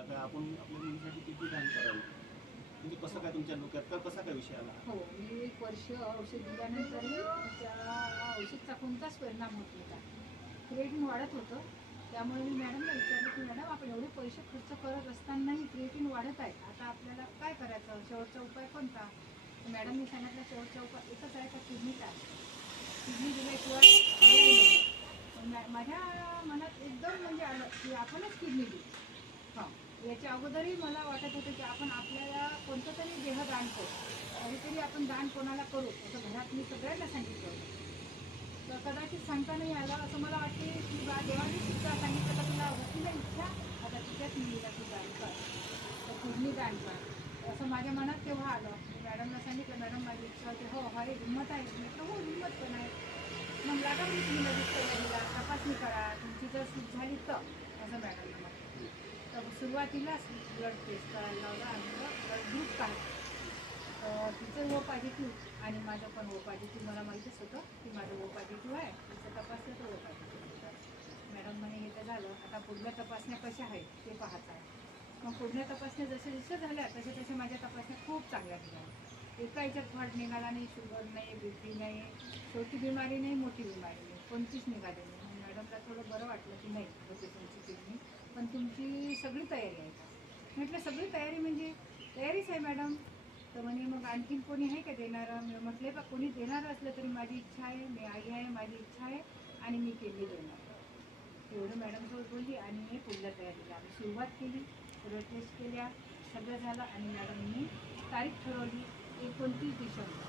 आला का आपण आपल्या मुलीसाठी किती दान करावं, म्हणजे कसं काय तुमच्या डोक्यात का कसा काय विषय आला? हो, मी 1 वर्ष औषध दिल्यानंतरही त्या औषधचा कोणताच परिणाम होत नव्हता. क्रिएटिन वाढत होतं. त्यामुळे मी मॅडमला विचारलं की मॅडम आपण एवढे पैसे खर्च करत असतानाही क्रिएटिन वाढत आहे. आता आपल्याला काय करायचं? शेवटचा उपाय कोणता? तर मॅडमनी सांगितलं शेवटचा उपाय एकच आहे का किडनी ट्रान्सप्लांट. किडनी दिल्याशिवाय पर्याय नाही. माझ्या मनात एकदम म्हणजे आलं की आपणच किडनी देऊ. हां, याच्या अगोदरही मला वाटत होतं की आपण आपल्याला कोणतं तरी देहदान करू. काहीतरी आपण दान कोणाला करू असं घरात मी सगळ्यांना सांगितलं होतं. तर कदाचित सांगता नाही आलं असं मला वाटते की बा देवाने सुद्धा सांगितलं का तुला होती ना इच्छा, आता तिच्याच मुलीला तू दान कर, तर किडनी दान कर असं माझ्या मनात तेव्हा आलं. मी मॅडमला सांगितलं मॅडम माझी इच्छा होती. हो आहे हिंमत आहे. मी म्हटलं हो हिंमत पण आहे. मग लागा मी तुम्ही लगेच तयारीला तपासणी करा तुमची जर सूट झाली तर असं मॅडमला म्हटलं. तर सुरुवातीलाच ब्लड टेस्ट करायला लावला आणि ब्लड ग्रुप काढला. तिचं ओ पॉझिटिव्ह आणि माझं पण ओ पॉझिटिव्ह. मला माहीतच होतं की माझं ओ पॉझिटिव्ह आहे. तिचं तपासलं तर ओ पॉझिटिव्ह होतं. मॅडम म्हणे हे तर झालं, आता पुढल्या तपासण्या कशा आहेत ते पाहायचं आहे. मग पुढल्या तपासण्या जशा जशा झाल्या तशा तशा माझ्या तपासण्या खूप चांगल्या निघाल्या. एका याच्यात फॉल्ट निघाला नाही, शुगर नाही, BP नाही, छोटी बिमारी नाही, मोठी बिमारी नाही, कोणतीच निघाली नाही. मग मॅडमला थोडं बरं वाटलं की नाही होते तुमची किडनी, पण तुमची सगळी तयारी आहे का? म्हटलं सगळी तयारी म्हणजे तयारीच आहे मॅडम. तर म्हणे मग आणखीन कोणी आहे का देणारं? मी म्हटले बा कोणी देणारं असलं तरी माझी इच्छा आहे, मी आई आहे, माझी इच्छा आहे आणि मी किडनी देणार. एवढं मॅडमसोबत बोलली आणि पुढल्या तयारीला आम्ही सुरुवात केली. ब्लड टेस्ट केल्या, सगळं झालं आणि मॅडमनी तारीख ठरवली 29 डिसेंबर.